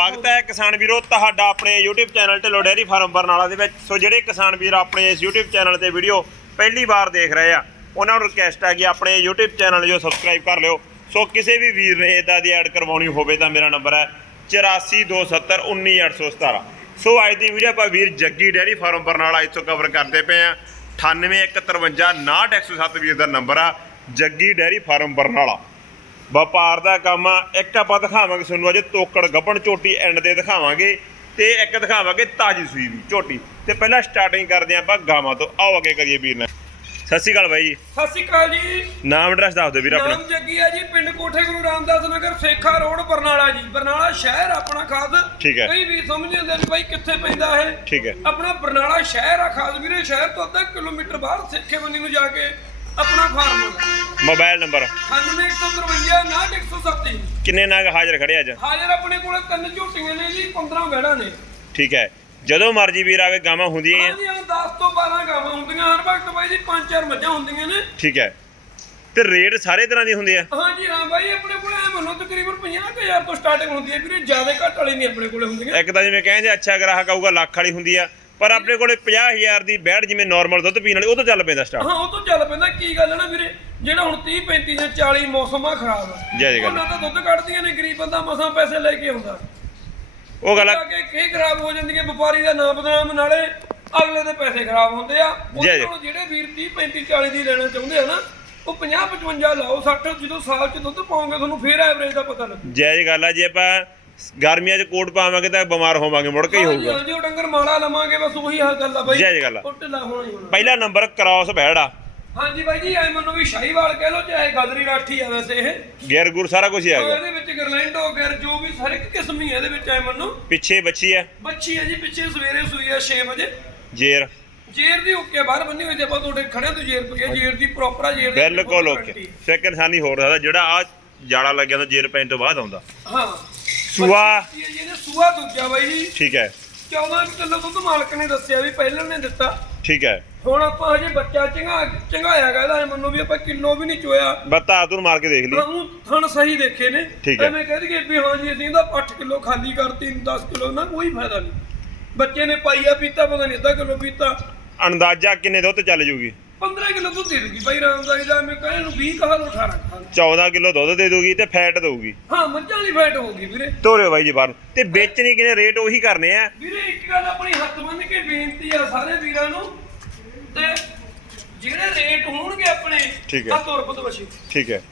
ਸਵਾਗਤ ਹੈ ਕਿਸਾਨ ਵੀਰੋ, ਤੁਹਾਡਾ ਆਪਣੇ YouTube channel Dhillon dairy farm Barnala ਦੇ ਵਿੱਚ। ਸੋ ਜਿਹੜੇ ਕਿਸਾਨ ਵੀਰ ਆਪਣੇ ਇਸ YouTube ਚੈਨਲ ਤੇ ਵੀਡੀਓ ਪਹਿਲੀ ਵਾਰ ਦੇਖ ਰਹੇ ਆ, ਉਹਨਾਂ ਨੂੰ ਰਿਕਵੈਸਟ ਹੈ ਕਿ ਆਪਣੇ YouTube ਚੈਨਲ ਜੋ ਸਬਸਕ੍ਰਾਈਬ ਕਰ ਲਿਓ। ਸੋ ਕਿਸੇ ਵੀ ਵੀਰ ਨੇ ਇਦਾਂ ਦੀ ਐਡ ਕਰਵਾਉਣੀ ਹੋਵੇ ਤਾਂ ਮੇਰਾ ਨੰਬਰ ਹੈ 8427191817 ਸੋ ਅੱਜ ਦੀ ਵੀਡੀਓ ਆਪਾਂ ਵੀਰ ਜੱਗੀ ਡੇਅਰੀ ਫਾਰਮ ਬਰਨਾਲਾ ਇੱਥੋਂ ਕਵਰ ਕਰਦੇ ਪਏ ਆ। 9815598107 ਵੀਰ ਦਾ ਨੰਬਰ ਆ, ਜੱਗੀ ਡੇਅਰੀ ਫਾਰਮ ਬਰਨਾਲਾ। ਵਪਾਰ ਦਾ ਕੰਮ ਆ। ਇੱਕ ਆਪਾਂ ਦਿਖਾਵਾਂਗੇ ਤੁਹਾਨੂੰ ਅੱਜ ਤੋਕੜ ਗੱਬਣ ਝੋਟੀ ਐਂਡ ਤੇ ਦਿਖਾਵਾਂਗੇ ਤੇ ਇੱਕ ਦਿਖਾਵਾਂਗੇ ਤਾਜੀ ਸੂਈ ਵੀ ਝੋਟੀ ਤੇ ਪਹਿਲਾਂ ਸਟਾਰਟਿੰਗ ਕਰਦੇ ਆਪਾਂ ਗਾਵਾਂ ਤੋਂ। ਆਓ ਅੱਗੇ ਕਰੀਏ ਵੀਰ ਨੇ ਸਤਿ ਸ਼੍ਰੀ ਅਕਾਲ ਬਾਈ ਜੀ। ਸਤਿ ਸ਼੍ਰੀ ਅਕਾਲ ਜੀ। ਨਾਮ ਐਡਰੈਸ ਦੱਸ ਦਿਓ ਵੀਰ ਆਪਣਾ। ਨਾਮ ਜੱਗੀ ਆ ਜੀ ਪਿੰਡ ਕੋਠੇ ਗੁਰੂ ਰਾਮਦਾਸ ਨਗਰ ਸੇਖਾ ਰੋਡ ਬਰਨਾਲਾ ਜੀ। ਬਰਨਾਲਾ ਸ਼ਹਿਰ ਆਪਣਾ ਖਾਸ। ਠੀਕ ਹੈ। ਕਈ ਵੀ ਸਮਝ ਜਾਂਦੇ ਨੇ ਬਾਈ ਕਿੱਥੇ ਪੈਂਦਾ ਹੈ ਠੀਕ ਹੈ। ਆਪਣਾ ਬਰਨਾਲਾ ਸ਼ਹਿਰ ਆ ਖਾਸ ਵੀਰੇ। ਸ਼ਹਿਰ ਤੋਂ ਅੱਧਾ ਕਿਲੋਮੀਟਰ ਬਾਹਰ ਸੇਖੇ ਬੰਦੀ ਨੂੰ ਜਾ ਕੇ ਆਪਣਾ ਫਾਰਮ। Mobile number. 9153 107 ਕਿੰਨੇ ਨਾਗ ਹਾਜ਼ਰ ਖੜੇ ਅੱਜ? ਹਾਜ਼ਰ ਆਪਣੇ ਕੋਲੇ ਤਿੰਨ ਝੋਟੀਆਂ ਨੇ ਜੀ 15 ਬੈੜਾਂ ਨੇ। ਠੀਕ ਹੈ। ਜਦੋਂ ਮਰਜ਼ੀ ਵੀਰ ਆਵੇ ਗਾਵਾਂ ਹੁੰਦੀਆਂ ਹੀ ਆ। ਹਾਂਜੀ ਹਾਂ 10 ਤੋਂ 12 ਗਾਵਾਂ ਹੁੰਦੀਆਂ ਹਰ ਵਕਤ ਬਾਈ ਜੀ 5-4 ਮੱਝਾਂ ਹੁੰਦੀਆਂ ਨੇ। ਠੀਕ ਹੈ। ਤੇ ਰੇਟ ਸਾਰੇ ਤਰ੍ਹਾਂ ਦੀ ਹੁੰਦੇ ਆ? ਹਾਂਜੀ ਹਾਂ ਬਾਈ ਆਪਣੇ ਕੋਲੇ ਐ ਮੰਨੋ ਤਕਰੀਬਨ 50000 ਤੋਂ ਸਟਾਰਟਿੰਗ ਹੁੰਦੀ ਹੈ ਵੀਰੇ। ਜ਼ਿਆਦਾ ਘੱਟ ਵਾਲੀ ਨਹੀਂ ਆਪਣੇ ਕੋਲੇ ਹੁੰਦੀਆਂ। ਇੱਕ ਤਾਂ ਜਿਵੇਂ ਕਹਿੰਦੇ ਅੱਛਾ ਗ੍ਰਾਹਕ ਆਊਗਾ ਲੱਖ ਵਾਲੀ ਹੁੰਦੀ ਆ। ਪਰ ਆਪਣੇ ਕੋਲੇ 50000 ਦੀ ਬੈੜ ਜਿਵੇਂ ਨਾਰਮਲ ਦੁੱਧ ਪੀਣ ਵਾਲੀ ਉਹ ਤੋਂ ਚੱਲ ਪੈਂਦਾ ਸਟਾਰਟ ਹਾਂ ਉਹ ਤੋਂ ਚੱਲ ਪੈਂਦਾ। ਕੀ ਗੱਲ ਹੈ ਨਾ ਵੀਰੇ? ਜਿਹੜਾ ਹੁਣ 30 35 ਜਾਂ 40 ਮੌਸਮ ਆ ਖਰਾਬ ਆ ਜੈ ਜੈ ਗੱਲ। ਉਹਨਾਂ ਤਾਂ ਦੁੱਧ ਕੱਢਦੀਆਂ ਨੇ ਗਰੀਬ ਬੰਦਾ ਮਸਾਂ ਪੈਸੇ ਲੈ ਕੇ ਆਉਂਦਾ। ਉਹ ਗੱਲ ਆ- ਕੇ ਕੀ ਖਰਾਬ ਹੋ ਜਾਂਦੀਆਂ ਵਪਾਰੀ ਦਾ ਨਾਮ ਬਦਨਾਮ ਨਾਲੇ ਅਗਲੇ ਦੇ ਪੈਸੇ ਖਰਾਬ ਹੁੰਦੇ ਆ। ਜੈ ਜਿਹੜੇ ਵੀਰ 30 35 40 ਦੀ ਲੈਣਾ ਚਾਹੁੰਦੇ ਆ ਨਾ ਉਹ 50 55 ਲਾਓ 60 ਜਦੋਂ ਸਾਲ ਚ ਦੁੱਧ ਪਾਓਗੇ ਤੁਹਾਨੂੰ ਫੇਰ ਐਵਰੇਜ ਦਾ ਪਤਾ ਲੱਗੂ। ਜਾਇਜ਼ ਗੱਲ ਆ ਜੇ ਆਪਾਂ ਗਰਮੀਆਂ 'ਚ ਕੋਟ ਪਾਵਾਂਗੇ ਤਾਂ ਬਿਮਾਰ ਹੋਵਾਂਗੇ ਮੁੜ ਕੇ ਹੀ ਹੋਊਗਾ। ਹਾਂਜੀ ਉਹ ਡੰਗਰ ਮਾੜਾ ਲਵਾਂਗੇ ਬਸ ਉਹੀ ਹਾਲ ਗੱਲ ਆ ਬਾਈ। ਜੈ ਜੈ ਗੱਲ ਆ। ਉਹ ਢਿੱਲਾ ਹੋਣਾ ਹੀ ਹੋਣਾ। ਪਹਿਲਾ ਨੰਬਰ ਕ੍ਰਾਸ ਆ। ਹਾਂਜੀ ਬਾਈ ਜੀ ਐ ਮੰਨੋ ਵੀ ਸ਼ਾਹੀਵਾਲ ਕਹਿ ਲੋ ਚਾਹੇ ਗਦਰੀ ਰਾਠੀ ਆ ਵੈਸੇ ਇਹ। ਗੇਰ ਗੁਰ ਸਾਰਾ ਕੁਝ ਹੀ ਉਹ ਹੈਗਾ ਇਹਦੇ ਵਿੱਚ ਗਰਲੈਂਡੋ ਗਰ ਜੋ ਵੀ ਹਰ ਇੱਕ ਕਿਸਮ ਹੀ ਹੈ ਇਹਦੇ ਵਿੱਚ ਐ ਮੰਨੋ। ਪਿੱਛੇ ਬੱਚੀ ਆ। ਬੱਚੀ ਹੈ ਜੀ ਪਿੱਛੇ ਸਵੇਰੇ ਸੂਈ ਆ 6 ਵਜੇ। ਜੇਰ। ਜੇਰ ਦੀ ਉੱਕੇ ਬਾਹਰ ਬੰਨੀ ਹੋਈ ਤੇ ਆਪਾਂ ਤੁਹਾਡੇ ਖੜੇ ਤੋਂ ਜੇਰ ਪਈ ਜੇਰ ਦੀ ਪ੍ਰੋਪਰ ਆ ਜੇਰ ਦੀ ਬਿਲਕੁਲ ਓਕੇ। guarantee। ਸਿੱਕ ਇਨਸਾਨੀ ਹੋਰ ਸਕਦਾ ਜਿਹੜਾ ਆ ਜਾਲਾ ਲੱਗਿਆ ਤਾਂ ਜੇਰ ਪੈਣ ਤੋਂ ਬਾਅਦ ਆਉਂਦਾ। ਹਾਂ। ਸੂਆ। ਬੱਚੀ ਹੈ ਜੀ ਇਹਨੇ ਸੂਆ ਦੂਜਾ ਬਾਈ ਜੀ। ਠੀਕ ਹੈ। 14 ਕਿਲੋ ਦੁੱਧ ਮਾਲਕ ਨੇ ਦੱਸਿਆ ਵੀ ਪਹਿਲਾਂ ਨੇ ਦਿੱਤਾ। ਠੀਕ ਹੈ। ਹੁਣ ਆਪਾਂ ਹਜੇ ਬੱਚਾ ਚੰਗਾ ਚੰਗਾਇਆ ਐ ਮੰਨੋ ਵੀ ਆਪਾਂ ਕਿਲੋ ਵੀ ਨਹੀਂ ਚੋਇਆ। ਬੱਤਾ ਤੂੰ ਮਾਰ ਕੇ ਦੇਖ ਲਈ। ਉਹ ਥਣ ਸਹੀ ਦੇਖੇ ਨੇ। ਐਵੇਂ ਕਹਿ ਦਈਏ ਵੀ ਹਾਂ ਜੀ ਅਸੀਂ ਤਾਂ 8 ਕਿਲੋ ਖਾਲੀ ਕਰਤੀ 10 ਕਿਲੋ ਨਾ ਕੋਈ ਫਾਇਦਾ ਨਹੀਂ। ਬੱਚੇ ਨੇ ਪਾਈਆ ਪੀਤਾ ਪਤਾ ਨਹੀਂ ਅੱਧਾ ਕਿਲੋ ਪੀਤਾ। ਅੰਦਾਜ਼ਾ ਕਿੰਨੇ ਦੁੱਧ ਚੱਲ ਜੂਗੀ? 15 ਕਿਲੋ ਦੁੱਧ ਦੇ ਦੇਗੀ ਬਾਈ ਰਾਮਦਾਸ ਦਾ ਮੈਂ ਕਹਿੰਦਾ ਨੂੰ 20 ਕਹਾ ਲੋ 18 ਕਹਾ 14 ਕਿਲੋ ਦੁੱਧ ਦੇ ਦੂਗੀ ਤੇ ਫੈਟ ਦਊਗੀ। ਹਾਂ ਮੱਝਾਂ ਵਾਲੀ ਫੈਟ ਹੋਊਗੀ ਵੀਰੇ। ਤੋਰਿਓ ਬਾਈ ਜੀ ਬਾਹਰ। ਨੂੰ। ਤੇ ਵੇਚਣੀ ਕਿਨੇ ਰੇਟ ਉਹੀ ਕਰਨੇ ਆ। ਵੀਰੇ ਇੱਕ ਗੱਲ ਆਪਣੀ ਹੱਥ ਬੰਨ ਕੇ ਬੇਨਤੀ ਆ ਸਾਰੇ ਵੀਰਾਂ ਨੂੰ। ਤੇ ਜਿਹੜੇ ਰੇਟ ਹੋਣਗੇ ਆਪਣੇ ਠੀਕ ਹੈ। ਆ ਬਸ਼ੀ ਠੀਕ ਹੈ।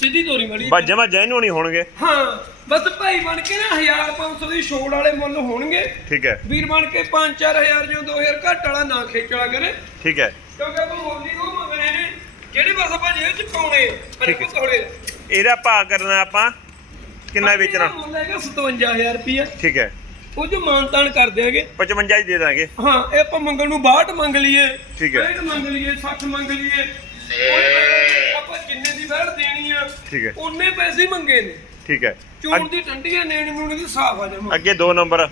ਸਿੱਧੀ ਤੋਰੀ ਮੜੀ ਬਸ ਜਮਾ ਜੈਨੂਨ ਹੀ ਹੋਣਗੇ। ਹਾਂ ਬਸ ਭਾਈ ਬਣ ਕੇ ਨਾ 1500 ਦੀ ਛੋੜ ਵਾਲੇ ਮੁੱਲ ਹੋਣਗੇ। ਠੀਕ ਹੈ। ਵੀਰ ਬਣ ਕੇ 5-4000 ਜੋ 2000 ਘੱਟ ਵਾਲਾ ਨਾ ਖੇਚਲਾ ਕਰੇ। ਠੀਕ ਹੈ। ਕਿਉਂਕਿ ਆਪਾਂ ਮੋਲੀ ਉਹ ਮੰਗਣੇ ਨੇ। ਜਿਹੜੇ ਬਸ ਆਪਾਂ ਜੇਬ ਚ ਪਾਉਣੇ? ਪਰ ਹੈ। ਥੋੜੇ ਇਹਦਾ ਭਾਅ ਕਰਨਾ ਆਪਾਂ। ਕਿੰਨਾ ਵੇਚਣਾ? ਮੁੱਲ ਹੈਗਾ 57000 ਰੁਪਿਆ ਠੀਕ ਹੈ। ਉਹ ਜੋ ਮਾਨਤਾਨ ਕਰ ਦਿਆਂਗੇ 55 ਹੀ ਦੇ ਦਾਂਗੇ। ਹਾਂ ਇਹ ਆਪਾਂ ਮੰਗਣ ਨੂੰ 62 ਮੰਗ ਲਈਏ। ਠੀਕ ਹੈ। 65 ਮੰਗ ਲਈਏ 60 ਮੰਗ ਲਈਏ ਉਹਦੇ ਨਾਲ ਆਪਾਂ ਜਿੰਨੇ ਦੀ ਵੈੜ ਦੇਣੀ ਆ ਠੀਕ ਹੈ। ਉਹਨੇ ਪੈਸੇ ਹੀ ਮੰਗੇ ਨੇ। ਠੀਕ ਹੈ। ਚੋਣ ਦੀ ਠੰਡੀ ਆ ਨੇਣੀ ਨੂਣੀ ਦੀ ਸਾਫ਼ ਆ ਜਮਾ। ਅੱਗੇ ਦੋ ਨੰਬਰ।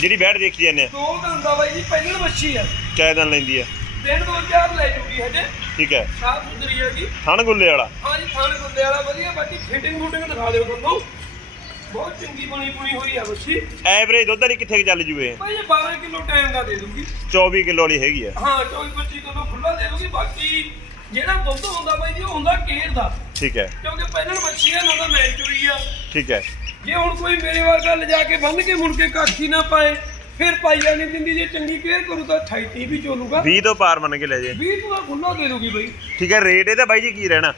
ਜਿਹੜੀ ਬੈਠ ਦੇਖੀ ਜਾਂਦੇ ਆ। ਦੋ ਦੰਦਾ ਬਾਈ ਜੀ ਪਹਿਲਣ ਮੱਛੀ ਆ। ਕਿਆ ਦਿਨ ਲੈਂਦੀ ਆ। ਦਿਨ ਦੋ ਚਾਰ ਲੈ ਜੂਗੀ ਹਜੇ। ਠੀਕ ਹੈ। ਸਾਫ਼ ਸੁਥਰੀ ਹੈਗੀ ਥਣ ਗੁੱਲੇ ਵਾਲਾ। ਹਾਂ ਜੀ ਥਾਣ ਗੁੰਦੇ ਵਾਲਾ ਵਧੀਆ ਬਾਕੀ ਫਿਟਿੰਗ ਫੁਟਿੰਗ ਦਿਖਾ ਦਿਓ ਤੁਹਾਨੂੰ। ਬਹੁਤ ਚੰਗੀ ਬਣੀ ਬੁਣੀ ਹੋਈ ਆ ਮੱਛੀ ਐਵਰੇਜ ਦੁੱਧ ਵਾਲੀ ਕਿੱਥੇ ਚੱਲ ਜੂਏ ਭਾਈ ਇਹ 12 ਕਿਲੋ ਟਾਈਮ ਦਾ ਦੇ ਦੂਗੀ। 24 ਕਿਲੋ ਵਾਲੀ ਹੈਗੀ ਆ। ਹਾਂ 24 25 ਕਿਲੋ ਖੁੱਲਾ ਦੇ ਦੂਗੀ ਬਾਕੀ ਜਿਹੜਾ ਦੁੱਧ ਹੁੰਦਾ ਬਾਈ ਜੀ ਉਹ ਹੁੰਦਾ ਕੇਰ ਦਾ। ਠੀਕ ਹੈ। ਕਿਉਂਕਿ ਪਹਿਲਾਂ ਮੱਛੀ ਆ ਨਾ ਤਾਂ ਮੈਚ ਹੋਈ ਆ। ਠੀਕ ਹੈ। ਜੇ ਹੁਣ ਕੋਈ ਮੇਰੇ ਵਰਗਾ ਲਿਜਾ ਕੇ ਬੰਨ ਕੇ ਮੁੜ ਕੇ ਕਾਖੀ ਨਾ ਪਾਏ ਫਿਰ ਪਾਈਆ ਨਹੀਂ ਦਿੰਦੀ ਜੇ ਚੰਗੀ ਕੇਅਰ ਕਰੂ ਤਾਂ 28 30 ਵੀ ਚੋਲੂਗਾ। 20 ਤੋਂ ਪਾਰ ਮੰਨ ਕੇ ਲੈ ਜੇ। 20 ਤੋਂ ਖੁੱਲਾ ਦੇ ਦੂਗੀ ਬਾਈ। ਠੀਕ ਹੈ ਰੇਟ ਇਹਦਾ ਬਾਈ ਜੀ ਕੀ ਰਹਿਣਾ?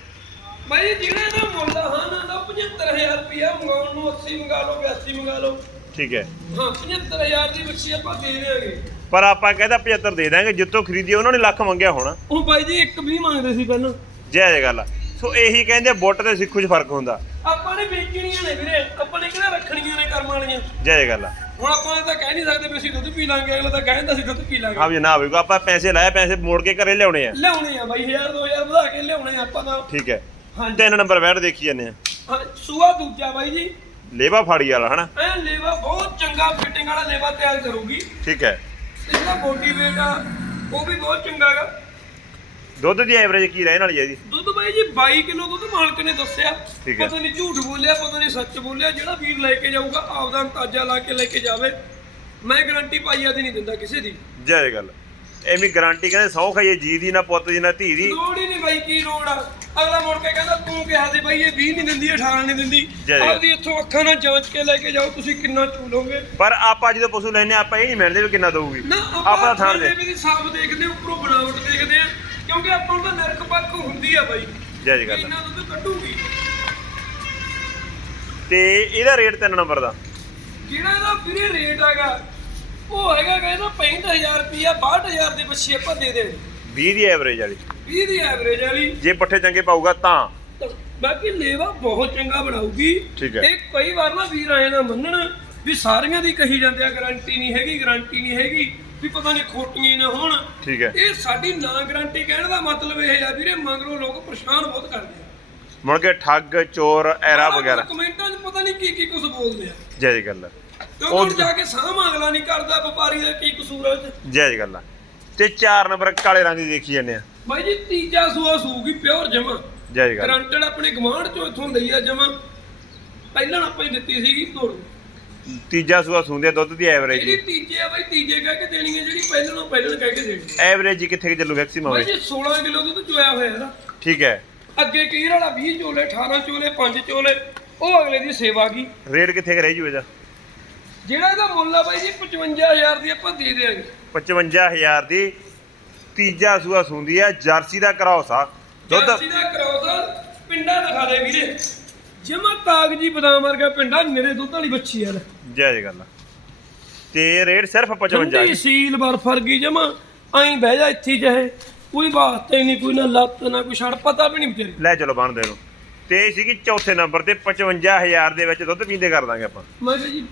ਬਾਈ ਜਿਹੜਾ ਨਾ ਮੁੱਲ ਆ, ਹਾਂ ਨਾ ਤਾਂ 75000 ਰੁਪਇਆ ਮੰਗਾਉਣ ਨੂੰ 80 ਮੰਗਾ ਲਓ 82 ਮੰਗਾ ਲਓ। ਠੀਕ ਹੈ। ਹਾਂ 75000 ਦੀ ਮੱਛੀ ਆਪਾਂ ਦੇ ਦੇਾਂਗੇ ਪਰ ਆਪਾਂ ਕਹਿੰਦਾ 75 ਦੇ ਦਾਂਗੇ ਜਿੱਤੋਂ ਖਰੀਦੀ ਉਹਨਾਂ ਨੇ ਲੱਖ ਮੰਗਿਆ ਹੋਣਾ। ਉਹ ਬਾਈ ਜੀ ਇੱਕ ਵੀ ਮੰਗਦੇ ਸੀ ਪਹਿਲਾਂ। ਜੈ ਜੈ ਗੱਲ ਆ। ਸੋ ਇਹੀ ਕਹਿੰਦੇ ਬੁੱਟ ਤੇ ਸਿੱਖੂ 'ਚ ਫ਼ਰਕ ਹੁੰਦਾ। ਆਪਾਂ ਨੇ ਵੇਚਣੀਆਂ ਨੇ ਵੀਰੇ ਆਪਾਂ ਨੇ ਕਿਹੜਾ ਰੱਖਣੀਆਂ ਨੇ ਕਰਮ ਵਾਲੀਆਂ? ਜੈ ਗੱਲ ਆ। ਹੁਣ ਆਪਾਂ ਤਾਂ ਕਹਿ ਨਹੀਂ ਸਕਦੇ ਵੀ ਅਸੀਂ ਦੁੱਧ ਪੀ ਲਾਂਗੇ ਅਗਲਾ ਤਾਂ ਕਹਿੰਦਾ ਸੀ ਦੁੱਧ ਪੀ ਲਾਂਗੇ। ਆਪ ਜੇ ਨਾ ਹੋਵੇਗਾ ਆਪਾਂ ਪੈਸੇ ਲਾਇਆ ਪੈਸੇ ਮੋੜ ਕੇ ਘਰੇ ਲਿਆਉਣੇ ਆ। ਲਿਆਉਣੇ ਆ ਬਾਈ 1000 2000 ਵਧਾ ਕੇ ਲਿਆਉਣੇ ਆ ਆਪਾਂ ਤਾਂ। ਠੀਕ ਹੈ। ਹਾਂਜੀ। ਤਿੰਨ ਨੰਬਰ ਬੈਠ ਦੇਖੀ ਜਾਂਦੇ ਆ। ਹਾਂ ਸੂਆ ਦੂਜਾ ਬਾਈ ਜੀ। ਲੇਵਾ ਫਾੜੀ ਵਾਲਾ ਹਨਾ? ਐ ਲੇਵਾ ਬਹੁਤ ਚੰਗਾ ਫਿਟਿੰਗ ਵਾਲਾ ਲੇਵਾ ਤਿਆਰ ਕਰੂਗੀ। ਠੀਕ ਹੈ। ਜਿਹੜਾ ਬੋਡੀ weight ਆ ਉਹ ਵੀ ਬਹੁਤ ਚੰਗਾ ਹੈਗਾ। ਦੁੱਧ ਦੀ ਐਵਰੇਜ ਕੀ ਰਹਿਣ ਵਾਲੀ ਹੈ ਜੀ? ਦੁੱਧ ਬਾਈ ਜੀ 22 ਕਿਲੋ ਦੁੱਧ ਮਾਲਕ ਨੇ ਦੱਸਿਆ। ਠੀਕ ਹੈ। ਪਤਾ ਨਹੀਂ ਝੂਠ ਬੋਲਿਆ ਪਤਾ ਨਹੀਂ ਸੱਚ ਬੋਲਿਆ ਜਿਹੜਾ ਵੀਰ ਲੈ ਕੇ ਜਾਊਗਾ ਆਪਦਾ ਅੰਤਾਜਾ ਲਾ ਕੇ ਲੈ ਕੇ ਜਾਵੇ। ਮੈਂ ਗਾਰੰਟੀ ਪਾਈਆ ਦੀ ਨਹੀਂ ਦਿੰਦਾ ਕਿਸੇ ਦੀ। ਜੈ ਗੱਲ ਐਵੇਂ ਗਾਰੰਟੀ ਕਹਿੰਦੇ ਸੌ ਖਾਈਏ ਜੀ ਦੀ ਨਾ ਪੁੱਤ ਦੀ ਨਾ ਧੀ ਦੀ। ਲੋੜ ਹੀ ਨਹੀਂ ਬਾਈ ਕੀ ਲੋੜ ਆ? ਅਗਲਾ ਮੁੜ ਕੇ ਕਹਿੰਦਾ ਤੂੰ ਕਿਹਾ ਸੀ ਬਾਈ ਇਹ 20 ਨਹੀਂ ਦਿੰਦੀ 18 ਨਹੀਂ ਦਿੰਦੀ। ਜੈ। ਆਪਦੀ ਇੱਥੋਂ ਅੱਖਾਂ ਨਾਲ ਜਾਂਚ ਕੇ ਲੈ ਕੇ ਜਾਓ ਤੁਸੀਂ ਕਿੰਨਾ ਚੂਲੋਗੇ ਪਰ ਆਪਾਂ ਜਦੋਂ ਪਸ਼ੂ ਲੈਨੇ ਆਪਾਂ ਇਹ ਨਹੀਂ ਮੰਨਦੇ ਵੀ ਕਿੰਨਾ ਦਊਗੀ। ਨਾ ਆਪਾਂ ਆਪਾਂ ਥਾਣ ਦੇ ਵੀ ਸਾਫ਼ ਦੇਖਦੇ ਹਾਂ, ਉੱਪਰੋਂ ਬਣਾਵਟ ਦੇਖਦੇ ਆ ਕਿਉਂਕਿ ਆਪਾਂ ਨੂੰ ਤਾਂ ਨਰਕ ਪੱਕ ਹੁੰਦੀ ਆ ਬਾਈ। ਜੈ ਜੀ ਗੱਲ ਇਹਨਾਂ ਦੁੱਧ ਕੱਢੂਗੀ। ਤੇ ਇਹਦਾ ਰੇਟ 3 ਨੰਬਰ ਦਾ। ਜਿਹੜਾ ਇਹਦਾ ਵੀਰੇ ਰੇਟ ਹੈਗਾ ਉਹ ਹੈਗਾ ਕਿ ਇਹਦਾ 65000 ਰੁਪਿਆ 62000 ਦੀ ਬੱਚੀ ਆਪਾਂ ਦੇ ਦੇਣੀ। 20 ਦੀ ਐਵਰੇਜ ਵਾਲੀ। 20 ਦੀ ਐਵਰੇਜ ਵਾਲੀ। ਜੇ ਪੱਠੇ ਚੰਗੇ ਪਾਊਗਾ ਤਾਂ। ਬਾਕੀ ਲੇਵਾ ਬਹੁਤ ਚੰਗਾ ਹੈ। ਇਹ ਕਈ ਵਾਰ ਨਾ ਵੀਰ ਆਏ ਨਾ ਮੰਨਣ ਵੀ ਸਾਰੀਆਂ ਦੀ ਕਹੀ ਜਾਂਦੇ ਆ ਗਾਰੰਟੀ ਨਹੀਂ ਹੈਗੀ ਗਾਰੰਟੀ ਨਹੀਂ ਹੈਗੀ। ਵੀ ਪਤਾ ਨਹੀਂ ਖੋਟੀਆਂ ਨਾ ਹੋਣ। ਠੀਕ ਹੈ। ਇਹ ਸਾਡੀ ਨਾ ਗਾਰੰਟੀ ਕਹਿਣ ਦਾ ਮਤਲਬ ਇਹ ਆ ਵੀਰੇ ਮਗਰੋਂ ਲੋਕ ਪਰੇਸ਼ਾਨ ਬਹੁਤ ਕਰਦੇ ਆ। ਮੁੜ ਕੇ ਠੱਗ ਚੋਰ ਐਰਾ ਵਗੈਰਾ। ਕਮੈਂਟਾਂ 'ਚ ਪਤਾ ਨਹੀਂ ਕੀ ਕੀ ਕੁਝ ਬੋਲਦੇ ਆ। ਜੈ ਜੀ ਗੱਲ ਹੁਣ ਜਾ ਕੇ ਸਾਹ ਅਗਲਾ ਨਹੀਂ ਕਰਦਾ ਵਪਾਰੀ ਦਾ ਕੀ ਕਸੂਰ ਹੈ ਉਹ 'ਚ। ਜੈ ਜੀ ਗੱਲ ਤੇ 4 ਨੰਬਰ ਕਾਲੇ ਰੰਗ ਦੀ ਦੇਖੀ ਜਾਂਦੇ ਆ। ਬਾਈ ਜੀ ਤੀਜਾ ਸੂਆ ਸੂਗੀ ਪਿਓਰ ਜਮਾ। ਜੈ ਜੀ ਗੱਲ ਗਰੰਟਡ ਆਪਣੇ ਗਵਾਂਢ ਚੋਂ ਇੱਥੋਂ ਲਈ ਆ ਜਮਾ। ਪਹਿਲਾਂ ਆਪਾਂ ਹੀ ਦਿੱਤੀ ਸੀਗੀ ਤੋੜ। ਤੀਜਾ ਸੂਆ ਸੁੰਦੇ ਦੁੱਧ ਦੀ ਐਵਰੇਜ ਜਿਹੜੀ ਤੀਜੇ ਆ ਬਾਈ ਤੀਜੇ ਕਹਿ ਕੇ ਦੇਣੀ ਹੈ ਜਿਹੜੀ ਪਹਿਲਾਂ ਨੂੰ ਪਹਿਲਾਂ ਕਹਿ ਕੇ ਦੇਣੀ ਹੈ। ਐਵਰੇਜ ਕਿੱਥੇ ਕਿ ਚੱਲੂ ਮੈਕਸਿਮਮ ਬਾਈ ਜੀ 16 ਕਿਲੋ ਦੁੱਧ ਚੋਇਆ ਹੋਇਆ ਇਹਦਾ ਠੀਕ ਹੈ। ਅੱਗੇ ਕਈ ਵਾਲਾ 20 ਚੋਲੇ 18 ਚੋਲੇ 5 ਚੋਲੇ ਉਹ ਅਗਲੇ ਦੀ ਸੇਵਾ ਕੀ? ਰੇਟ ਕਿੱਥੇ ਕੁ ਰਹਿ ਜੂ ਇਹਦਾ ਜਿਹੜਾ ਇਹਦਾ ਮੁੱਲ ਆ ਬਾਈ ਜੀ 55000 ਦੀ ਆਪਾਂ ਦੇ ਦੇਾਂਗੇ 55000 ਦੀ ਤੀਜਾ ਸੂਆ ਸੁੰਦੀ ਆ ਜਰਸੀ ਦਾ ਕਰਾਉਸ। ਆ ਦੁੱਧ ਜਰਸੀ ਦਾ ਕਰੋਸਾ ਪਿੰਡਾ ਦਿਖਾ ਦੇ ਵੀਰੇ। ਜਮਾ ਕਾਗਜੀ ਬਦਾਮ ਵਰਗਾ ਪਿੰਡਾ ਮੇਰੇ ਦੁੱਧ ਵਾਲੀ ਬੱਚੀ ਆ ਲੈ। ਜੈ ਜੀ ਗੱਲ ਤੇ ਰੇਟ ਸਿਰਫ 55 ਠੰਡੀ ਸੀਲ ਬਰਫ ਵਰਗੀ ਜਮਾ ਐਂ ਬਹਿ ਜਾ ਇੱਥੇ ਚਾਹੇ ਕੋਈ ਵਾਸਤਾ ਨਹੀਂ ਕੋਈ ਨਾ ਲੱਤ ਨਾ ਕੋਈ ਛੜ ਪਤਾ ਵੀ ਨਹੀਂ ਵਿਚਾਰੀ ਲੈ ਚਲੋ ਬੰਨ ਦੇ ਨੂੰ ਤੇ ਇਹ ਸੀਗੀ ਚੌਥੇ ਨੰਬਰ ਤੇ 55000 ਦੇ ਵਿੱਚ ਦੁੱਧ ਪੀਂਦੇ ਕਰ ਦਾਂਗੇ ਆਪਾਂ। ਮੈਂ ਕਿਹਾ ਜੀ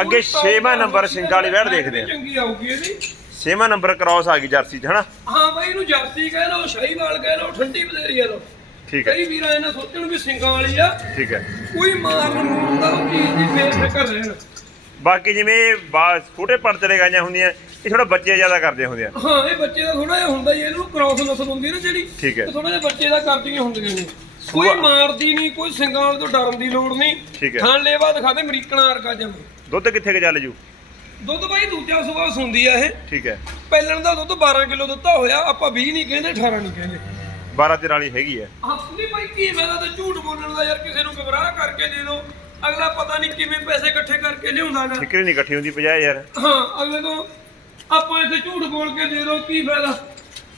ਅੱਗੇ ਛੇਵਾਂ ਨੰਬਰ ਸਿੰਗਾਂ ਵਾਲੀ ਵੈੜ ਦੇਖਦੇ ਆ। ਚੰਗੀ ਆਊਗੀ ਇਹਦੀ। ਛੇਵਾਂ ਨੰਬਰ ਕ੍ਰਾਸ ਆ ਗਈ ਜਰਸੀ 'ਚ ਹਨਾ? ਹਾਂ ਬਾਈ ਇਹਨੂੰ ਜਰਸੀ ਕਹਿ ਲਓ ਸ਼ਾਹੀਵਾਲ ਕਹਿ ਲਓ ਠੰਡੀ ਬਲੇਰੀ ਆ ਲਓ। ਠੀਕ ਹੈ। ਕਈ ਵੀਰਾਂ ਇਹਨਾਂ ਸੋਚਣ ਵੀ ਸਿੰਘਾਂ ਵਾਲੀ ਆ। ਠੀਕ ਹੈ। ਕੋਈ ਮਾਰਨ ਮੂਰਨ ਦਾ ਉਹ ਚੀਜ਼ ਦੀ ਬੇਫਿਕਰ ਰਹਿਣ। ਬਾਕੀ ਜਿਵੇਂ ਬਾ ਛੋਟੇ ਪਰਚਰੇ ਗਾਈਆਂ ਹੁੰਦੀਆਂ ਇਹ ਥੋੜਾ ਬੱਚੇ ਜ਼ਿਆਦਾ ਕਰਦੇ ਹੁੰਦੇ ਆ। ਹਾਂ ਇਹ ਬੱਚੇ ਦਾ ਥੋੜਾ ਜਿਹਾ ਹੁੰਦਾ ਹੀ ਇਹਨੂੰ ਕ੍ਰਾਸ ਨਸਲ ਹੁੰਦੀ ਨਾ ਜਿਹੜੀ ਠੀਕ ਹੈ। ਥੋੜਾ ਜਿਹਾ ਬੱਚੇ ਦਾ ਕਰਦੀਆਂ ਹੁੰਦੀਆਂ ਨੇ। ਕੋਈ ਮਾਰਦੀ ਨਹੀਂ ਕੋਈ ਸਿੰਘਾਂ ਵਾਲੇ ਤੋਂ ਡਰਨ ਦੀ ਲੋੜ ਨਹੀਂ। ਠੀਕ ਹੈ। ਥਾਂ ਲੇਵਾ ਦਿਖਾ ਦੇ ਅਮਰੀਕਣਾ ਵਰਗਾ ਜਮਾ। ਦੁੱਧ ਕਿੱਥੇ ਕੁ ਚੱਲ ਜੂ? ਦੁੱਧ ਬਾਈ ਦੂਜਾ ਸੁਭਾਅ ਸੁੰਦੀ ਆ ਇਹ। ਠੀਕ ਹੈ। ਪਹਿਲਣ ਦਾ ਦੁੱਧ 12 ਕਿਲੋ ਦਿੱਤਾ ਹੋਇਆ ਆਪਾਂ 20 ਨਹੀਂ ਕਹਿੰਦੇ 18 ਨਹੀਂ ਕਹਿੰਦੇ। 12 13 ਵਾਲੀ ਹੈਗੀ ਹੈ। ਆਪਣੀ ਬਾਈ ਕੀ ਫਾਇਦਾ ਤੇ ਝੂਠ ਬੋਲਣ ਦਾ ਯਾਰ ਕਿਸੇ ਨੂੰ ਗਬਰਾਹ ਕਰਕੇ ਦੇ ਦਿਓ। ਅਗਲਾ ਪਤਾ ਨਹੀਂ ਕਿਵੇਂ ਪੈਸੇ ਇਕੱਠੇ ਕਰਕੇ ਲਿਆਉਂਦਾ ਗਾ ਠਿਕਰੀ ਨਹੀਂ ਇਕੱਠੀ ਹੁੰਦੀ 50000 ਹਾਂ ਅਗਲੇ ਤੋਂ ਆਪਾਂ ਇੱਥੇ ਝੂਠ ਬੋਲ ਕੇ ਦੇ ਦਿਓ ਕੀ ਫਾਇਦਾ?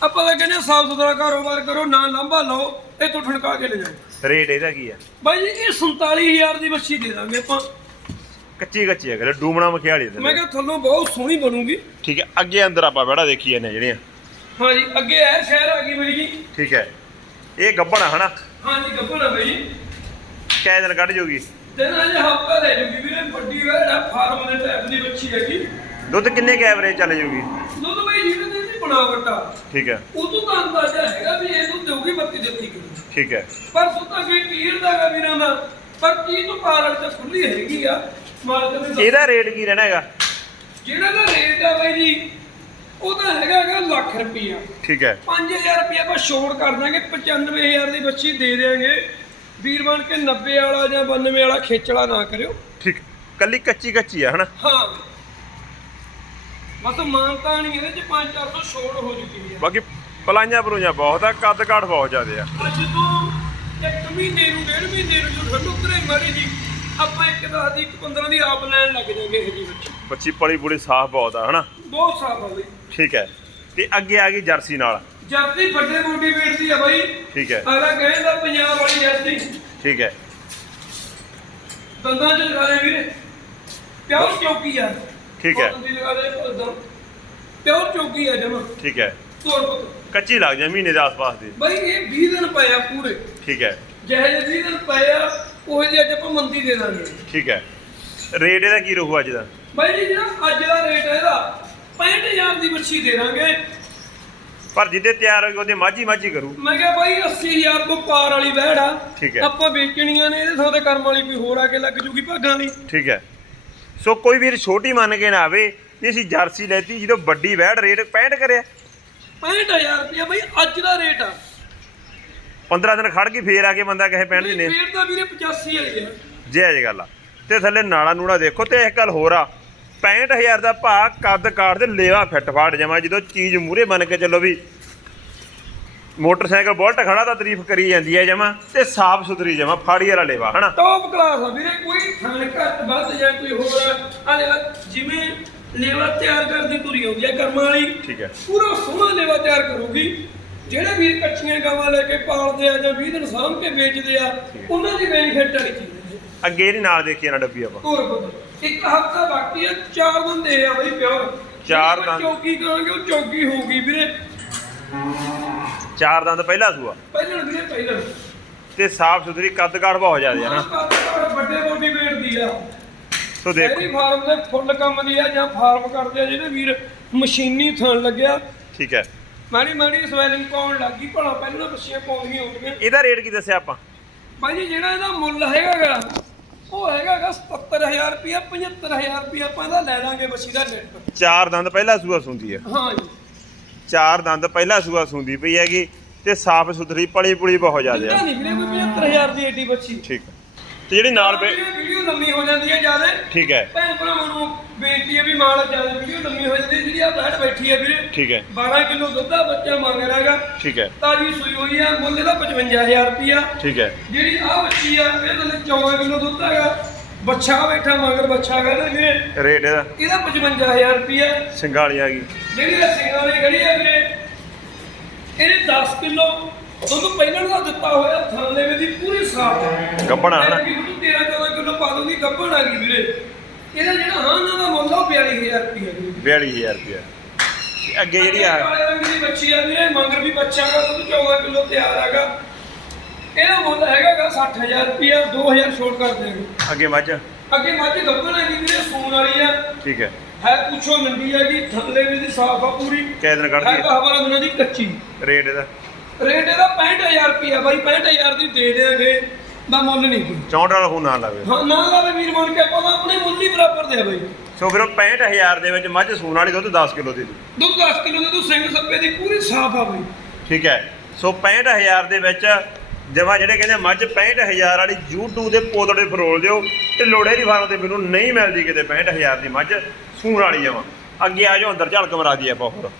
ਆਪਾਂ ਤਾਂ ਕਹਿੰਦੇ ਸਾਫ਼ ਸੁਥਰਾ ਕਾਰੋਬਾਰ ਕਰੋ ਨਾ ਲਾਂਭਾ ਲਓ ਇੱਥੋਂ ਠਣਕਾ ਕੇ ਲੈ ਜਾਓ। ਰੇਟ ਇਹਦਾ ਕੀ ਹੈ? ਬਾਈ ਜੀ ਇਹ 47000 ਦੀ ਬੱਚੀ ਦੇ ਦਾਂਗੇ ਆਪਾਂ। ਕੱਚੀ ਕੱਚੀ ਹੈ ਗੱਲ ਡੂਮਣਾ ਮਖਿਆਲੀ ਦੇ ਮੈਂ ਕਿਹਾ ਥੱਲੋਂ ਬਹੁਤ ਸੋਹਣੀ ਬਣੂਗੀ। ਠੀਕ ਹੈ ਅੱਗੇ ਅੰਦਰ ਆਪਾਂ ਬੜਾ ਦੇਖੀ ਜਾਂਦੇ ਜਿਹੜੀਆਂ। ਹਾਂ ਜੀ ਅੱਗੇ ਇਹ ਸ਼ਹਿਰ ਆ ਗਈ ਬਾਈ ਜੀ। ਠੀਕ ਹੈ। ਇਹ ਗੱਬਣ ਆ ਹਨਾ? ਹਾਂ ਜੀ ਗੱਭਣ ਆ ਬਾਈ। ਜੀ ਕੈ ਦਿਨ ਕੱਢ ਜੂਗੀ? ਤੇ ਨਾ ਜੇ ਹਫਤਾ ਲੈ ਜੂਗੀ ਵੀਰੇ ਵੱਡੀ ਵੇੜਾ ਫਾਰਮ ਦੇ ਟਾਈਪ ਦੀ ਬੱਚੀ ਹੈਗੀ। ਦੁੱਧ ਕਿੰਨੇ ਕੁ ਐਵਰੇਜ ਚੱਲ ਜੂਗੀ? ਦੁੱਧ ਬਾਈ ਜਿਹੜੇ ਦੀ ਬਣਾਵਟ ਆ ਠੀਕ ਹੈ। ਉਹ ਤੋਂ ਤਾਂ ਅੰਦਾਜ਼ਾ ਹੈਗਾ ਵੀ ਇਹ ਦੁੱਧ ਦੇਊਗੀ 32 33 ਕਿਲੋ ਠੀਕ ਹੈ। ਪਰ ਦੁੱਧ ਅੱਗੇ ਕੀਰ ਦਾ ਹੈਗਾ ਵੀਰਾਂ ਦਾ। ਪਰ ਕੀ ਤੋਂ ਪਾਲਣ ਤੇ ਖੁੱਲੀ ਹੈਗੀ ਆ। ਮਾਲਕ ਨੇ ਦੱਸਿਆ। ਇਹਦਾ ਰੇਟ ਕੀ ਰਹਿਣਾ ਹੈਗਾ? ਜਿਹੜਾ ਦਾ ਰੇਟ ਆ ਬਾਈ ਜੀ ਉਹ ਤਾਂ ਹੈਗਾ ਹੈਗਾ ਲੱਖ ਰੁਪਈਆ। ਠੀਕ ਹੈ। 5000 ਰੁਪਇਆ ਆਪਾਂ ਛੋੜ ਕਰ ਦਾਂਗੇ 95000 ਦੀ ਬੱਚੀ ਦੇ ਦੇਾਂਗੇ ਵੀਰ ਬਣ ਕੇ 90 ਵਾਲਾ ਜਾਂ 92 ਵਾਲਾ ਖੇਚਲਾ ਨਾ ਕਰਿਓ। ਠੀਕ। ਕੱਲੀ ਕੱਚੀ ਕੱਚੀ ਆ ਹਨਾ? ਹਾਂ। ਬਸ ਮਾਨਤਾ ਨਹੀਂ ਇਹਦੇ ਚ 5-400 ਛੋੜ ਹੋ ਚੁੱਕੀ ਹੈ ਬਾਕੀ ਪਲਾਈਆਂ ਪਰੂਈਆਂ ਬਹੁਤ ਆ ਕੱਦ ਕਾਠ ਬਹੁਤ ਜ਼ਿਆਦੇ ਆ। ਅੱਜ ਤੋਂ ਇੱਕ ਮਹੀਨੇ ਨੂੰ ਡੇਢ ਮਹੀਨੇ ਨੂੰ ਜੋ ਠੰਡ ਉਤਰੇ ਮਾਰੀ ਜੀ ਆਪਾਂ ਇੱਕ ਦਸ ਦੀ ਇੱਕ 15 ਦੀ ਆਪ ਲੈਣ ਲੱਗ ਜਾਾਂਗੇ ਇਹ ਜੀ ਬੱਚੀ। ਬੱਚੀ ਪਲੀ ਪੁਲੀ ਸਾਫ਼ ਬਹੁਤ ਆ ਹਨਾ? ਬਹੁਤ ਸਾਫ਼ ਆ ਬਈ। ਠੀਕ ਹੈ। ਤੇ ਅੱਗੇ ਆ ਗਈ ਜਰਸੀ ਨਾਲ। ਜਰਸੀ ਵੱਡੇ ਮੋਟੀ ਵੇਟ ਦੀ ਆ ਬਾਈ। ਠੀਕ ਹੈ। ਅਗਲਾ ਕਹਿੰਦਾ ਪੰਜਾਬ ਵਾਲੀ ਜਰਸੀ। ਠੀਕ ਹੈ। ਦੰਦਾਂ ਚ ਲਗਾ ਦੇ ਵੀਰੇ। ਪਿਓਰ ਚੌਕੀ ਆ। ਠੀਕ ਹੈ। ਦੰਦੀ ਲਗਾ ਦੇ ਪਿਓਰ ਚੌਕੀ ਆ ਜਮਾ। ਠੀਕ ਹੈ। ਕੱਚੀ ਲੱਗ ਜਾ ਮਹੀਨੇ ਦੇ ਆਸ-ਪਾਸ ਦੀ। ਬਾਈ ਇਹ 20 ਦਿਨ ਪਏ ਆ ਪੂਰੇ। ਠੀਕ ਹੈ। ਜਿਹੇ ਜਿਹੇ 20 ਦਿਨ ਪਏ ਆ ਉਹ ਜਿਹੇ ਅੱਜ ਆਪਾਂ ਮੰਦੀ ਦੇ ਦਾਂਗੇ। ਠੀਕ ਹੈ। ਰੇਟ ਇਹਦਾ ਕੀ ਰਹੂ ਅੱਜ ਦਾ? ਬਾਈ ਜੀ ਜਿਹੜਾ ਅੱਜ ਦਾ ਰੇਟ ਹੈ ਇਹਦਾ 65000 ਦੀ ਮੱਛੀ ਦੇ ਦਾਂਗੇ। ਪਰ ਜਿੱਦੇ ਤਿਆਰ ਹੋ ਗਈ ਉਹਦੇ ਮਾਝੀ ਮਾਝੀ ਕਰੂ। ਮੈਂ ਕਿਹਾ ਬਾਈ 80000 ਤੋਂ ਪਾਰ ਵਾਲੀ ਵਹਿੜ ਆ। ਠੀਕ ਹੈ। ਆਪਾਂ ਵੇਚਣੀਆਂ ਨੇ ਇਹਦੇ ਥਾਂ ਤੇ ਕਰਮ ਵਾਲੀ ਕੋਈ ਹੋਰ ਆ ਕੇ ਲੱਗ ਜੂਗੀ ਭਾਗਾਂ ਵਾਲੀ। ਠੀਕ ਹੈ। ਸੋ ਕੋਈ ਵੀਰ ਛੋਟੀ ਮੰਨ ਕੇ ਨਾ ਆਵੇ ਵੀ ਅਸੀਂ ਜਰਸੀ ਲੈਤੀ ਜਦੋਂ ਵੱਡੀ ਵੈੜ ਰੇਟ 65 ਕਰਿਆ। 65000 ਰੁਪਇਆ ਬਈ ਅੱਜ ਦਾ ਰੇਟ ਆ। 15 ਦਿਨ ਖੜ ਕੇ ਫੇਰ ਆ ਕੇ ਬੰਦਾ ਕਹੇ ਪੈਣ ਦੀ ਨੇ ਰੇਟ ਤਾਂ ਵੀਰੇ 85 ਵਾਲੀ ਆ ਜੇ ਗੱਲ ਆ। ਤੇ ਥੱਲੇ ਨਾਲਾ ਨੂੜਾ ਦੇਖੋ ਤੇ ਇੱਕ ਗੱਲ ਹੋਰ ਆ। 65000 ਦਾ ਭਾ ਕੱਦ ਕਾੜ ਦੇ ਲੇਵਾ ਫਿੱਟ ਫਾੜ ਜਾਵਾਂ ਜਦੋਂ ਚੀਜ਼ ਮੂਰੇ ਬਣ ਕੇ ਚੱਲੋ ਵੀ ਮੋਟਰਸਾਈਕਲ ਬੁਲਟ ਖੜਾ ਤਾਂ ਤਾਰੀਫ ਕਰੀ ਜਾਂਦੀ ਹੈ ਜਮਾ ਤੇ ਸਾਫ਼ ਸੁਥਰੀ ਜਮਾ ਫਾੜੀ ਵਾਲਾ ਲੇਵਾ ਹਨਾ? ਟੌਪ ਕਲਾਸ ਆ ਵੀਰੇ ਕੋਈ ਥਾਂ ਘੱਟ ਵੱਧ ਜਾਂ ਕੋਈ ਹੋਰ ਆ ਲੇਵਾ ਜਿਵੇਂ ਲੇਵਾ ਤਿਆਰ ਕਰਦੀ ਤੁਰੀ ਆਉਂਦੀ ਆ ਕਰਮਾਂ ਵਾਲੀ ਠੀਕ ਹੈ ਪੂਰਾ ਸੋਹਣਾ ਲੇਵਾ ਤਿਆਰ ਕਰੂਗੀ। ਜਿਹੜੇ ਵੀਰ ਕੱਚੀਆਂ ਗਾਵਾਂ ਲੈ ਕੇ ਪਾਲਦੇ ਆ ਜਾਂ 20 ਦਿਨ ਸਾਂਭ ਕੇ ਵੇਚਦੇ ਆ ਉਹਨਾਂ ਦੀ ਬੈਨੀਫਿਟ ਵਾਲੀ ਚੀਜ਼ ਹੈ ਅੱਗੇ ਨਹੀਂ ਨਾਲ ਦੇਖੀ ਨਾ ਡੱਬੀ ਆਪਾਂ। ਹੋਰ ਪਤਾ ਇੱਕ ਹਫਤਾ ਬਾਕੀ ਆ ਚਾਰ ਬੰਦੇ ਆ ਬਈ ਪਿਓਰ ਚਾਰ ਦੰਦ। ਚੌਕੀ ਕਰਾਂਗੇ ਉਹ ਚੌਕੀ ਹੋਊਗੀ ਵੀਰੇ। ਚਾਰ ਦੰਦ ਪਹਿਲਾ ਸੂਆ। ਪਹਿਲਾਂ ਵੀਰੇ ਪਹਿਲਾਂ ਤੇ ਸਾਫ਼ ਸੁਥਰੀ ਕੱਦ ਕਾੜ ਬਹੁਤ ਜ਼ਿਆਦਾ ਹੈ ਨਾ ਵੱਡੇ ਬੋਡੀ ਵੇਟ ਦੀ ਆ। ਸੋ ਦੇਖੋ। ਡੇਅਰੀ ਫਾਰਮ ਦੇ ਫੁੱਲ ਕੰਮ ਦੀ ਆ ਜਾਂ ਫਾਰਮ ਕਰਦੇ ਆ ਜਿਹੜੇ ਵੀਰ ਮਸ਼ੀਨੀ ਥਣ ਲੱਗਿਆ। ਠੀਕ ਹੈ। ਮਾੜੀ ਮਾੜੀ ਸਵੈਲਿੰਗ ਪਾਉਣ ਲੱਗੀ ਭਲਾ ਪਹਿਲਾਂ ਬੱਚੀਆਂ ਪਾਉਂਦੀਆਂ ਹੁੰਦੀਆਂ ਇਹਦਾ ਰੇਟ ਕੀ ਦੱਸਿਆ ਆਪਾਂ? ਭਾਈ ਜੀ ਜਿਹੜਾ ਇਹਦਾ ਮੁੱਲ ਹੈਗਾਗਾ ਉਹ ਹੈਗਾਗਾ 77000 ਰੁਪਇਆ 75000 ਰੁਪਇਆ ਆਪਾਂ ਇਹਦਾ ਲੈ ਲਾਂਗੇ ਬੱਚੀ ਦਾ ਨੈਟ ਚਾਰ ਦੰਦ ਪਹਿਲਾ ਸੂਆ ਸੁੰਦੀ ਹੈ ਹਾਂ ਜੀ। ਚਾਰ ਦੰਦ ਪਹਿਲਾ ਸੂਆ ਸੁੰਦੀ ਪਈ ਹੈਗੀ ਤੇ ਸਾਫ਼ ਸੁਥਰੀ ਪਲੀ ਪੁਲੀ ਬਹੁਤ ਜ਼ਿਆਦਾ ਜਿੱਦਾਂ ਹੈ ਨਹੀਂ ਵੀਰੇ ਕੋਈ 75000 ਦੀ ਏਡੀ ਬੱਚੀ ਠੀਕ ਤੇ ਜਿਹੜੀ ਨਾਲ ਵੀਡੀਓ ਲੰਮੀ ਹੋ ਜਾਂਦੀ ਹੈ ਜ਼ਿਆਦਾ। ਠੀਕ ਹੈ। ਭੈਣ ਭਰਾਵਾਂ ਨੂੰ ਬੇਨਤੀ ਹੈ ਵੀ ਮਾਲ ਜ਼ਿਆਦਾ ਵੀਡੀਓ ਲੰਮੀ ਹੋ ਜਾਂਦੀ ਹੈ ਜਿਹੜੀ ਆ ਬੈਠ ਬੈਠੀ ਹੈ ਵੀਰੇ। ਠੀਕ ਹੈ। 12 ਕਿਲੋ ਦੁੱਧ ਦਾ ਬੱਚਾ ਮੰਗ ਰਿਹਾਗਾ ਠੀਕ ਹੈ। ਤਾਜੀ ਸੂਈ ਹੋਈ ਆ ਮੁੱਲ ਇਹਦਾ 55000 ਰੁਪਇਆ ਠੀਕ ਹੈ। ਜਿਹੜੀ ਆ ਬੱਚੀ ਆ ਇਹਦੇ ਥੱਲੇ 14 ਕਿਲੋ ਦੁੱਧ ਹੈਗਾ। ਬੱਚਾ ਬੈਠਾ ਮਗਰ ਬੱਚਾ ਕਹਿੰਦੇ ਵੀਰੇ। ਰੇਟ ਇਹਦਾ? ਇਹਦਾ 55000 ਰੁਪਇਆ ਸਿੰਗਾਲੀ ਆ ਗਈ ਜਿਹੜੀ ਇਹ ਸਿੰਘਾਂ ਵਾਲੀ ਖੜੀ ਆ ਵੀਰੇ ਇਹਨੇ 10 ਕਿਲੋ ਦੁੱਧ ਪਹਿਲਾਂ ਦਾ ਦਿੱਤਾ ਹੋਇਆ ਥੱਲੇ ਦੀ ਪੂਰੀ ਸਾਫ਼ ਹੈ ਕਿ ਤੂੰ 13 14 ਕਿਲੋ ਪਾ ਦੂੰਗੀ ਗੱਭਣ ਆ ਗਈ ਵੀਰੇ। ਇਹਦਾ ਜਿਹੜਾ ਹਾਂ ਨਾ ਦਾ ਮੁੱਲ ਆ ਉਹ 42000 ਰੁਪਇਆ ਵੀਰੇ 42000 ਰੁਪਇਆ ਤੇ ਅੱਗੇ ਜਿਹੜੀ ਆ ਕਾਲੇ ਰੰਗ ਦੀ ਬੱਚੀ ਆ ਵੀਰੇ ਮਗਰ ਵੀ ਬੱਚਾ ਦਾ ਦੁੱਧ 14 ਕਿਲੋ ਤਿਆਰ ਹੈਗਾ ਇਹਦਾ ਮੁੱਲ ਹੈਗਾਗਾ 60000 ਰੁਪਇਆ 2000 ਛੋਟ ਕਰ ਦੇਣਗੇ ਅੱਗੇ ਮੱਝ ਅੱਗੇ ਮੱਝ ਗੱਭਣ ਹੈਗੀ ਵੀਰੇ ਸੂਣ ਵਾਲੀ ਆ। ਠੀਕ ਹੈ। ਹੈ ਪੁੱਛੋ ਮੰਡੀ ਹੈਗੀ ਥੱਲੇ ਵੀ ਦੀ ਸਾਫ਼ ਆ ਪੂਰੀ। ਕੈ ਦਿਨ ਹੈ ਕੱਢਦੀ ਹੈ ਕਹਵਾਲਾ ਦਿਨਾਂ ਦੀ ਕੱਚੀ। ਰੇਟ ਇਹਦਾ। ਰੇਟ ਇਹਦਾ 65000 ਰੁਪਇਆ ਬਾਈ 65000 ਦੀ ਦੇ ਦੇਾਂਗੇ ਦਾ ਮੁੱਲ ਨਹੀਂ ਕੋਈ। 64 ਵਾਲਾ ਹੁਣ ਨਾ ਲਾਵੇ। ਹਾਂ ਨਾ ਲਾਵੇ ਵੀਰ ਬਣ ਕੇ ਆਪਾਂ ਤਾਂ ਆਪਣੇ ਮੁੱਲ ਹੀ ਬਰਾਬਰ ਦੇ ਆ ਬਾਈ। ਸੋ ਫਿਰ ਉਹ 65000 ਦੇ ਵਿੱਚ ਮੱਝ ਸੂਣ ਵਾਲੀ ਦੁੱਧ 10 ਕਿਲੋ ਦੇ ਦੂ ਦੁੱਧ 10 ਕਿਲੋ ਦੇ ਤੂੰ ਸਿੰਘ ਸੱਪੇ ਦੀ ਪੂਰੀ ਸਾਫ਼ ਆ ਬਾਈ। ਠੀਕ ਹੈ। ਸੋ 65000 ਦੇ ਵਿੱਚ ਜਮਾ ਜਿਹੜੇ ਕਹਿੰਦੇ ਮੱਝ 65000 ਵਾਲੀ YouTube ਦੇ ਪੋਤੜੇ ਫਰੋਲ ਦਿਓ ਤੇ ਲੋੜੇ ਦੀ ਫਾਰਮ ਤੇ ਮੈਨੂੰ ਨਹੀਂ ਮਿਲਦੀ ਕਿਤੇ 65000 ਦੀ ਮੱਝ ਸੂਣ ਵਾਲੀ ਜਮਾ ਅੱਗੇ ਆ ਜਾਓ ਅੰਦਰ ਝਲਕ ਮਰਾ ਦਈਏ ਆਪਾਂ ਹੋਰ।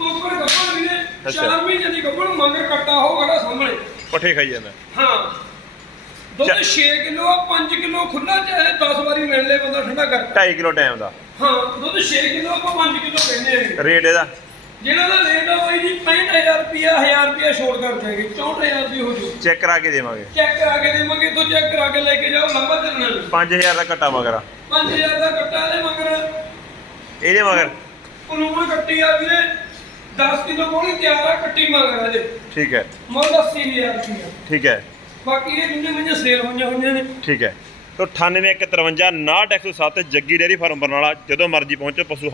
ਉੱਪਰ ਗੱਪਣ ਵੀਰੇ ਅੱਛਾ। 4 ਮਹੀਨੇ ਦੀ ਗੱਪਣ ਮੰਗਰ ਕੱਟਾ ਹੋ ਖੜਾ ਸਾਹਮਣੇ। ਪੱਠੇ ਖਾਈ ਜਾਂਦਾ। ਹਾਂ। ਦੁੱਧ ਚੱਲ। 6 ਕਿਲੋ ਆ 5 ਕਿਲੋ ਖੁੱਲਾ ਚਾਹੇ 10 ਵਾਰੀ ਮਿਲ ਲੈ ਬੰਦਾ ਠੰਡਾ ਕਰ 2.5 ਕਿਲੋ ਟਾਈਮ ਦਾ। ਹਾਂ ਦੁੱਧ 6 ਕਿਲੋ ਆਪਾਂ 5 ਕਿਲੋ ਕਹਿੰਦੇ ਆ ਰੇਟ ਇਹਦਾ। ਜਿਹੜਾ ਦਾ ਰੇਟ ਆ ਬਾਈ ਜੀ 65000 ਰੁਪਇਆ 1000 ਰੁਪਇਆ ਛੋੜ ਕਰ ਦੇਗੇ 64000 ਦੀ ਹੋ ਜੂ। ਚੈੱਕ ਕਰਾ ਕੇ ਦੇਵਾਂਗੇ। ਚੈੱਕ ਕਰਾ ਕੇ ਦੇਵਾਂਗੇ ਤੋਂ ਚੈੱਕ ਕਰਾ ਕੇ ਲੈ ਕੇ ਜਾਓ ਲੰਬਾ ਚੱਲਣਾ। ਨਹੀਂ 5000 ਦਾ ਘਟਾ ਮਗਰਾ 5000 ਦਾ ਕੱਟਾ ਦੇ ਮਗਰ। ਇਹਦੇ ਮਗਰ। ਪਲੂਣ ਕੱਟੀ ਆ ਵੀਰੇ 10 ਕਿਲੋ ਕੋਣੀ ਤਿਆਰ ਆ ਕੱਟੀ ਮਗਰ ਆ ਜੇ ਠੀਕ ਹੈ। ਮੁੱਲ 80000 ਰੁਪਇਆ ਠੀਕ ਹੈ। ਬਾਕੀ ਇਹ ਜਿੰਨੇ ਮੰਨੇ ਸੇਲ ਹੋਈਆਂ ਹੋਈਆਂ ਨੇ। ਠੀਕ ਹੈ। ਤੋ 98 153 6107 ਜੱਗੀ ਡੇਰੀ ਫਾਰਮ ਬਰਨਾਲਾ ਜਦੋਂ ਮਰਜ਼ੀ ਪਹੁੰਚੋ ਪਸ਼ੂ